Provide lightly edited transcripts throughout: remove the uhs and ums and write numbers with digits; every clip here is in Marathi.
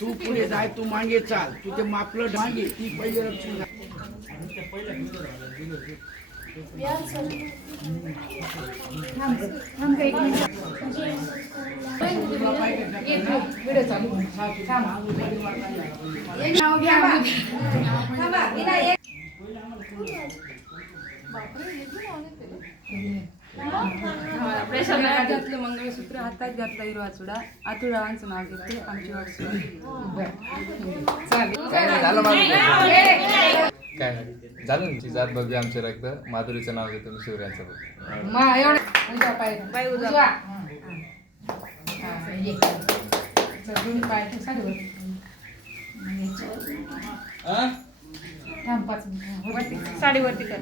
तू पुढे जाय, तू मागे चाल, तू ते मापलं मागे ती पहिले रक्षण घातलं मंगळसूत्र हातात घातला हिरवा चुडा आतुरावांचं नाव घेतले आमची वाट काय झालं ना ती जात बघूया आमचे रक्त माधुरीचं नाव घेतो मी शिवरायांचं बघ साडीवरती कर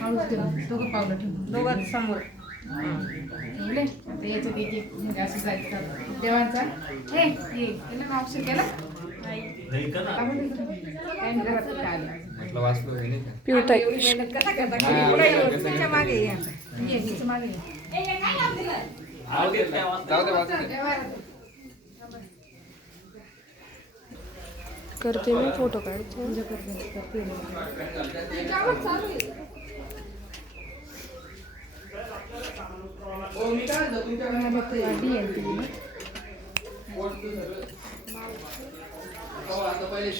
दोघं पावलं ठेवून दोघं समोर आता याच्यात एक एक म्हणजे असं जायचं देवांचा हे नाव केलं म्हटलं वाचलो की नाही जाऊ दे वाचू दे. करते मी फोटो काढते आता पहिले